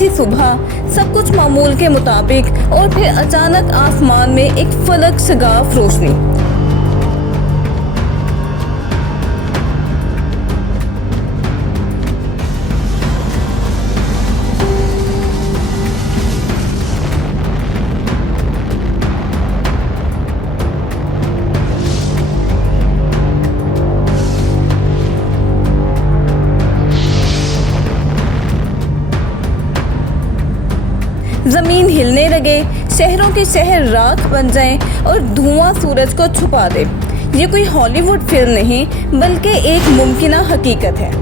सी सुबह सब कुछ मामूल के मुताबिक और फिर अचानक आसमान में एक फलक शगाफ रोशनी। जमीन हिलने लगे, शहरों के शहर राख बन जाएं और धुआं सूरज को छुपा दे। ये कोई हॉलीवुड फिल्म नहीं बल्कि एक मुमकिना हकीकत है।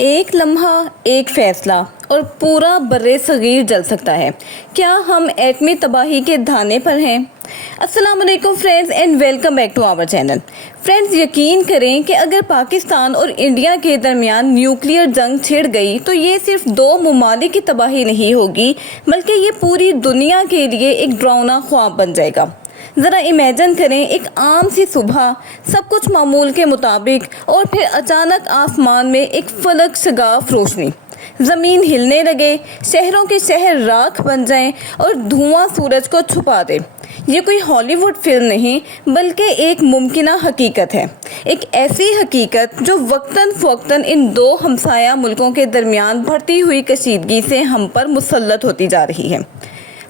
एक लम्हा, एक फैसला और पूरा बर्रे सगीर जल सकता है। क्या हम एटमी तबाही के धाने पर हैं? अस्सलाम वालेकुम friends and welcome back to our channel. Friends, यकीन करें कि अगर पाकिस्तान और इंडिया के दरमियान न्यूक्लियर जंग छिड़ गई तो ये सिर्फ दो ममालिक की तबाही नहीं होगी बल्कि ये पूरी दुनिया के लिए एक डरावना ख्वाब बन जाएगा। ज़रा इमेजिन करें, एक आम सी सुबह, सब कुछ मामूल के मुताबिक और फिर अचानक आसमान में एक फलक शगाफ रोशनी। ज़मीन हिलने लगे, शहरों के शहर राख बन जाएं और धुआं सूरज को छुपा दे। ये कोई हॉलीवुड फिल्म नहीं बल्कि एक मुमकिना हकीकत है। एक ऐसी हकीकत जो वक्तन फ़वक्तन इन दो हमसाया मुल्कों के दरमियान बढ़ती हुई कशीदगी से हम पर मुसल्लत होती जा रही है।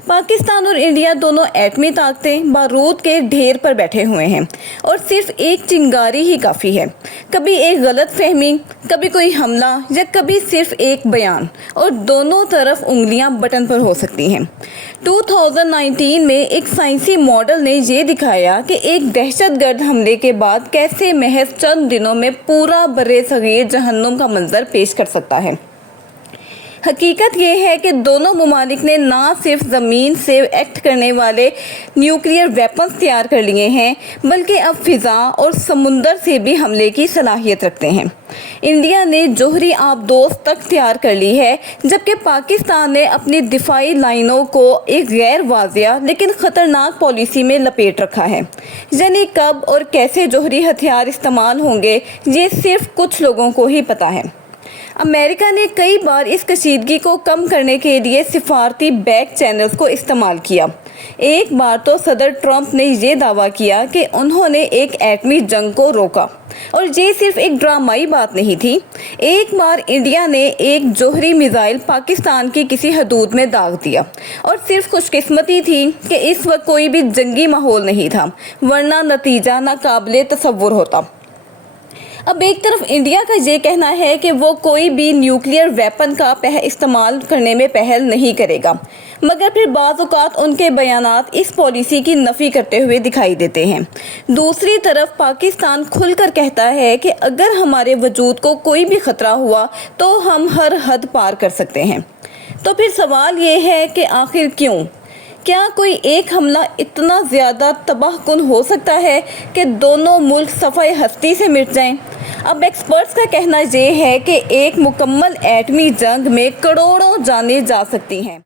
पाकिस्तान और इंडिया दोनों एटमी ताकतें बारूद के ढेर पर बैठे हुए हैं और सिर्फ एक चिंगारी ही काफ़ी है। कभी एक गलत फहमी, कभी कोई हमला या कभी सिर्फ एक बयान और दोनों तरफ उंगलियां बटन पर हो सकती हैं। 2019 में एक साइंसी मॉडल ने ये दिखाया कि एक दहशतगर्द हमले के बाद कैसे महज चंद दिनों में पूरा बर्रे सगीर जहन्नुम का मंजर पेश कर सकता है। हकीकत ये है कि दोनों ममालिक ने ना सिर्फ ज़मीन से एक्ट करने वाले न्यूक्लियर वेपन्स तैयार कर लिए हैं बल्कि अब फ़िज़ा और समुंदर से भी हमले की सलाहियत रखते हैं। इंडिया ने जोहरी आबदोज़ तक तैयार कर ली है, जबकि पाकिस्तान ने अपनी दिफाई लाइनों को एक गैर वाज़िया लेकिन ख़तरनाक पॉलिसी में लपेट रखा है। यानी कब और कैसे जोहरी हथियार इस्तेमाल होंगे ये सिर्फ कुछ लोगों को ही पता है। अमेरिका ने कई बार इस कशीदगी को कम करने के लिए सिफारती बैक चैनल्स को इस्तेमाल किया। एक बार तो सदर ट्रंप ने ये दावा किया कि उन्होंने एक एटमी जंग को रोका और ये सिर्फ एक ड्रामाई बात नहीं थी। एक बार इंडिया ने एक जोहरी मिसाइल पाकिस्तान की किसी हदूद में दाग दिया और सिर्फ खुशकिस्मती थी कि इस वक्त कोई भी जंगी माहौल नहीं था, वरना नतीजा नाकाबिले तसव्वुर होता। अब एक तरफ इंडिया का ये कहना है कि वो कोई भी न्यूक्लियर वेपन का इस्तेमाल करने में पहल नहीं करेगा, मगर फिर बाज़ औक़ात उनके बयानात इस पॉलिसी की नफ़ी करते हुए दिखाई देते हैं। दूसरी तरफ पाकिस्तान खुलकर कहता है कि अगर हमारे वजूद को कोई भी ख़तरा हुआ तो हम हर हद पार कर सकते हैं। तो फिर सवाल ये है कि आखिर क्यों? क्या कोई एक हमला इतना ज़्यादा तबाहकुन हो सकता है कि दोनों मुल्क सफ़ाए हस्ती से मिट जाएं? अब एक्सपर्ट्स का कहना ये है कि एक मुकम्मल एटमी जंग में करोड़ों जानें जा सकती हैं।